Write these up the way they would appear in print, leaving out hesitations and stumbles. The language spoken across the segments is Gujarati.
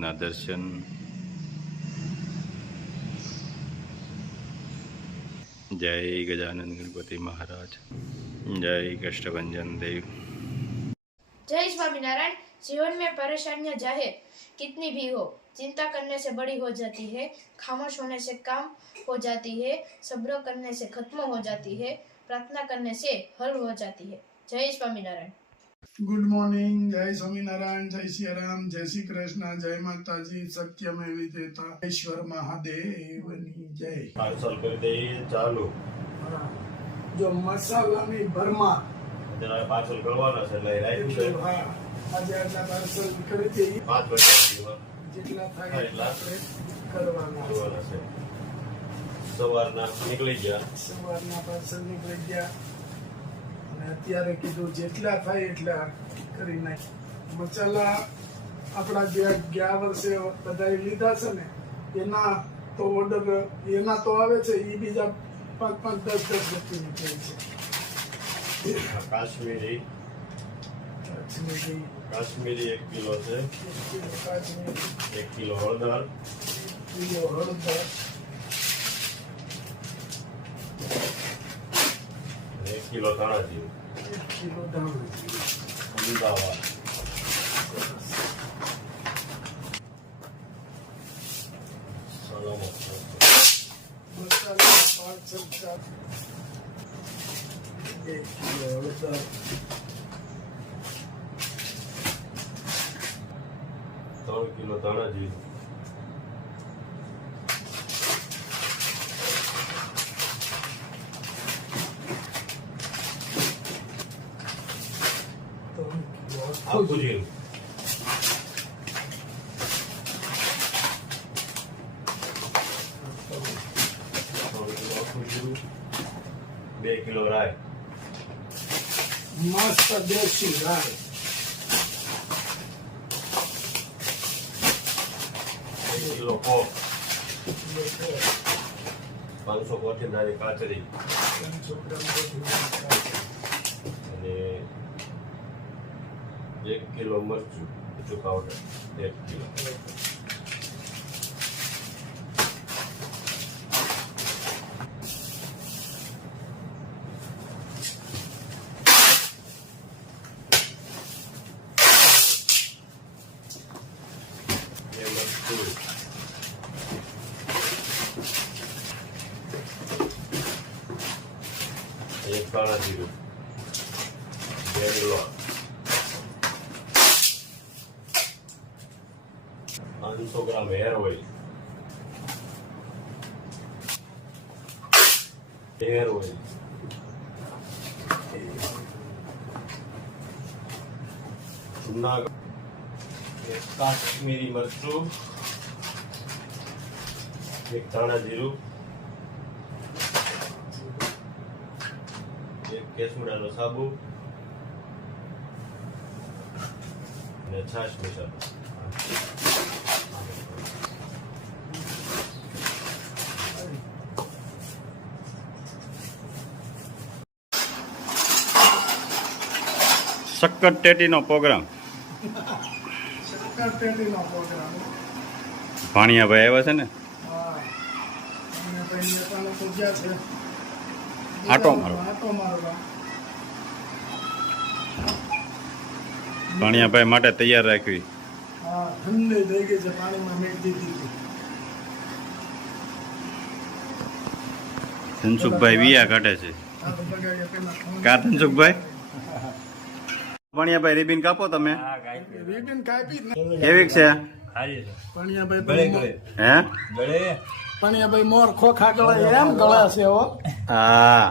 મહારાજના દર્શન. જય ગજાનંદ ગણપતિ મહારાજ. जय कष्टभंजन देव. जय स्वामीनारायण. जीवन में परेशानियां चाहे कितनी भी हो, चिंता करने से बड़ी हो जाती है, खामोश होने से काम हो जाती है, सब्र करने से खत्म हो जाती है, प्रार्थना करने से हल हो जाती है. जय स्वामीनारायण. Good morning. जय स्वामीनारायण. जय श्री राम. जय श्री कृष्ण. जय माताजी. सत्यमेव विजेता ईश्वर महादेवनी जय. पार्सल कर दे चालू. जो મસાલાની ભરમા જરા પાર્સલ કરવાના છે એટલે રાખ્યું છે. હા, આજે આટલા પાર્સલ કરી દઈએ. 5 વાગ્યા જેટલા થાય એટલા આપણે કરવાના છે. સવારના નીકળી ગયા. સવારના પાર્સલ નીકળી ગયા અને અત્યારે કીધું જેટલા થાય એટલા કરી નાખ. મસાલા આપણા જે ગયા વર્ષે બધાએ લીધા છે ને એના તો ઓર્ડર એના તો આવે છે, એ બીજા 5-5, 10-10 વ્યક્તિ નીકળે છે. કાશ્મીરી 1 કિલો છે. 1 કિલો હળદર. 1 કિલો ધાણા જીરું. 1 કિલો ધાણા. અમદાવાદ. મસાલા 5 ચમચા. 1 કિલો હળદર. 3 કિલો ધાણા જીરું. 3 કિલો આખું જીરું. 2 કિલો રાઈ. મસ્ત દેશી રાઈ. 1 કિલો કોક. 500 કોથીંબરી કાચરી. 500 ગ્રામ કોથમીર. અને 1 કિલો મરચું પાવડર. 1 કિલો. એક કાળા જીરું. 2 કિલો. 500 ગ્રામ હેર ઓઇલ. જૂનાગઢ. કાશ્મીરી મરચું. 1 ધાણા જીરું. 1 કેસુડાનો સાબુ અને છાશ મિશ્રણ. શક્કર ટેટીનો પ્રોગ્રામ. શક્કર ટેટીનો પ્રોગ્રામ. ભાણિયાભાઈ આવ્યા છે ને. હા, અને ભાઈ નેતાનો તો ગયા છે આટો મારવા. ભાણિયાભાઈ માટે તૈયાર રાખવી. હા, ઠંડી થઈ ગઈ છે, પાણીમાં મેળવી દીધી. ધનસુખભાઈ વિયા કાઢે છે. કા ધનસુખભાઈ? ભાણિયાભાઈ રિબિન કાપો તમે. રીબીન કાપી જ ને. કેવી છે? પણિયાભાઈ હે? પણિયાભાઈ મોર ખોખા ગળે એમ ગળા છે હો. હા.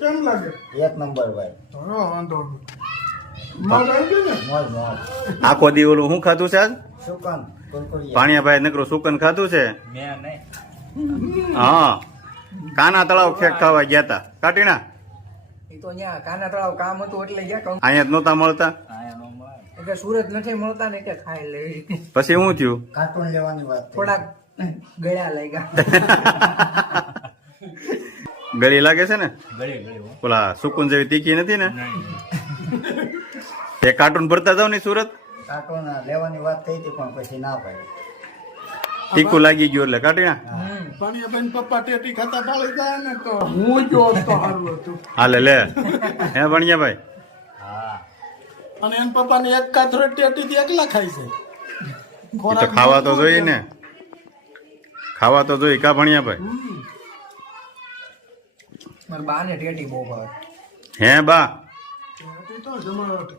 કેમ લાગે? એક નંબર ભાઈ. હા, વાંધો નહીં. મોજ આવી ગઈ ને? મોજ મોજ. આખો દી ઓલું શું ખાધું છે આજ? સુકન કુરકુરિયા. ભાણિયાભાઈ નકરું સુકન ખાધું છે. હા, કાના તળાવ ખેક ખાવા ગયા તા. કાટીના ઈ તો ન્યા કાના તળાવ કામ હતું એટલે ગયા. અહીંયા જ નહોતા મળતા. એટલે સુરત નથી મળતા ને કે ખાઈ લેવી. પછી શું થયું? કાર્ટૂન લેવાની વાત. થોડાક ગળ્યા લાગ્યા. ગળી લાગે છે ને? ઓલા સુકુન જેવી તીખી નથી ને? એ કાર્ટૂન ભરતા જાવ ને સુરત. કાર્ટૂન લેવાની વાત થઈ હતી પણ પછી ના પાડી. તીખું લાગી ગયું એટલે કાઢી ના. ભાણિયાભાઈ પપ્પા ટેટી ખાતા પાળી જાય ને તો હું ગયો તો સારું હતું. હાલે લે હે ભણિયાભાઈ. હા અને એમ પપ્પાને એક કાથરો ટેટી થી એકલા ખાય છે. એ તો ખાવા તો જોઈએ ને, ખાવા તો જોઈએ કા ભણિયાભાઈ. મારા બાને ટેટી બહુ ભાવે. હે બા ટેટી તો જમાવટ.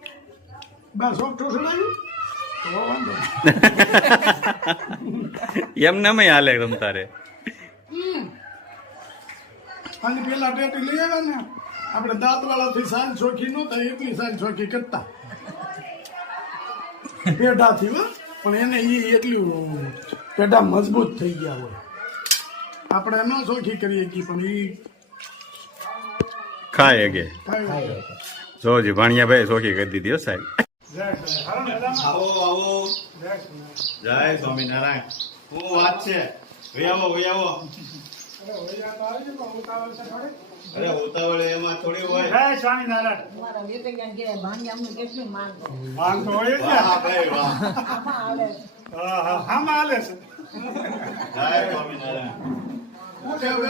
બસ સોફ્ટ છોડાયું તો વાંધો નહીં. એમને અમે હાલે તમ તારે. અને પેલા ટેટી લઈ આવ્યા ને આપણે દાંત વાળા થી સાલ ચોખી નહોતા એટલી સાલ ચોખી કરતા પેઢાથી હો, પણ એને ઈ એટલું પેઢા મજબૂત થઈ ગયા હોય. આપણે ન ચોખી કરીએ કી પણ ઈ ખાય કે ખાય. જોજી ભણિયાભાઈ સોખી કરી દીધી હો સાહેબ. જય શ્રી હાલો ને રામ. આવો આવો. જય શ્રી જય સ્વામિનારાયણ. શું વાત છે? વૈયાવો વૈયાવો. અરે ઓયા તો આવી ગયો ઉતાવળ છે થોડી. અરે ઉતાવળ એમાં થોડી હોય. જય સ્વામિનારાયણ. માંગ તો હોય જ ને. વાહ ભાઈ વાહ. હા હા આમાં હાલે છે. જય સ્વામિનારાયણ. હું કે હવે